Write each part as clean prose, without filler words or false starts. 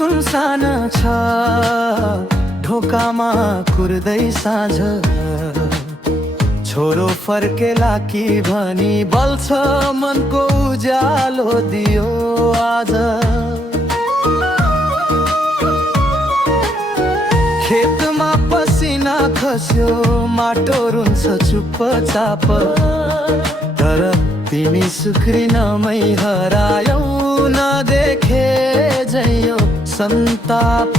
सुनसान छ, ढोकामा कुर्दै साँझ। छोरो फर्केला कि भनी बल्छ मनको उज्यालो दियो आज। खेतमा पसिना खस्यो, माटो रुन्छ चुपचाप। तर तिमी सुक्रिनमै हरायौ, नदेखे जयो सन्ताप।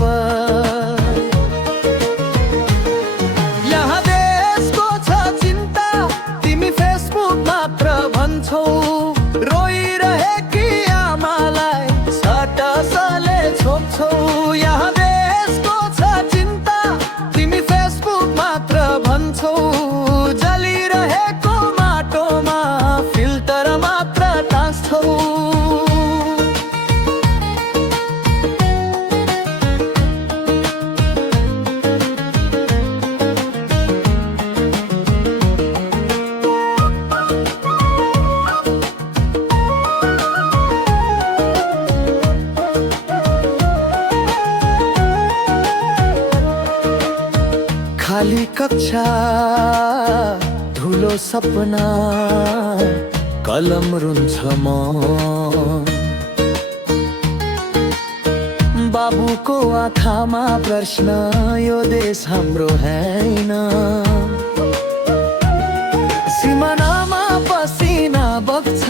यहाँ देशको छ चिन्ता, तिमी फेसबुक मात्र भन्छौ। रोइरहेकी आमालाई सटसले छोप्छौ। यहाँ देशको छ चिन्ता, तिमी फेसबुक मात्र भन्छौ। जलिरहेको माटोमा फिल्टर मात्र टाँस्छौ। खाली कक्षा, ठुलो सपना, कलम रुन्छ म। बाबुको आँखामा प्रश्न, यो देश हाम्रो हैन। सिमानामा पसिना बग्छ,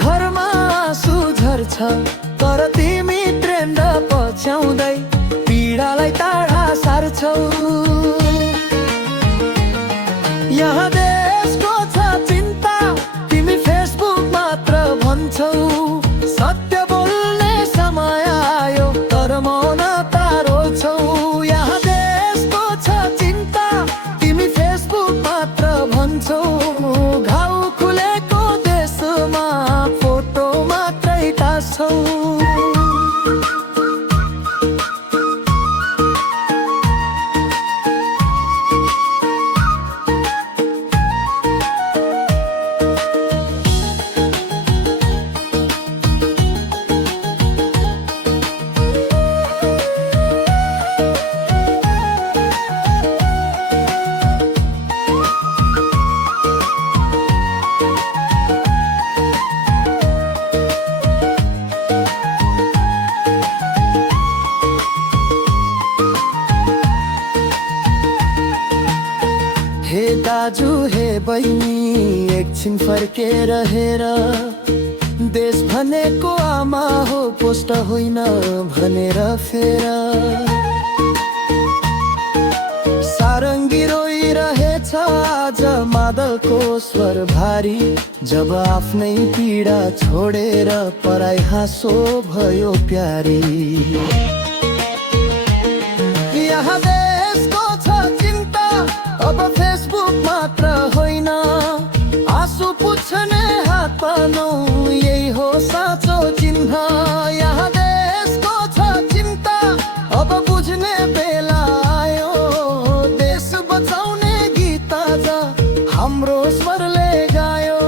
घरमा आँसु झर्छ। तर तिमी ट्रेन्ड पछ्याउँदै पीडालाई टाढा सार्छौ। यहाँ देशको छ चिन्ता, तिमी फेसबुक मात्र भन्छौ। सत्य बोल्ने समय आयो, तर मौनता रोल्छौ। यहाँ देशको छ चिन्ता, तिमी फेसबुक मात्र भन्छौ। घाउ खुलेको देशमा फोटो मात्रै टाँस्छौ। हे दाजु हे बहिनी, एकछिन फर्केर हेर। देश भनेको आमा हो, पोस्ट होइन भनेर फेर। सारङ्गी रोइरहेछ आज, मादलको स्वर भारी। जब आफ्नै पीडा छोडेर पराई हाँसो भयो प्यारी। यहाँ देशको छ चिन्ता, अब फेसबुक मात्र होइन। आँसु पुछ्ने हात पानौ, यही हो साँचो चिन्ह। यहाँ देशको छ चिन्ता, अब बुझ्ने बेला आयो। देश बचाउने गीत आज हाम्रो स्वरले गायो।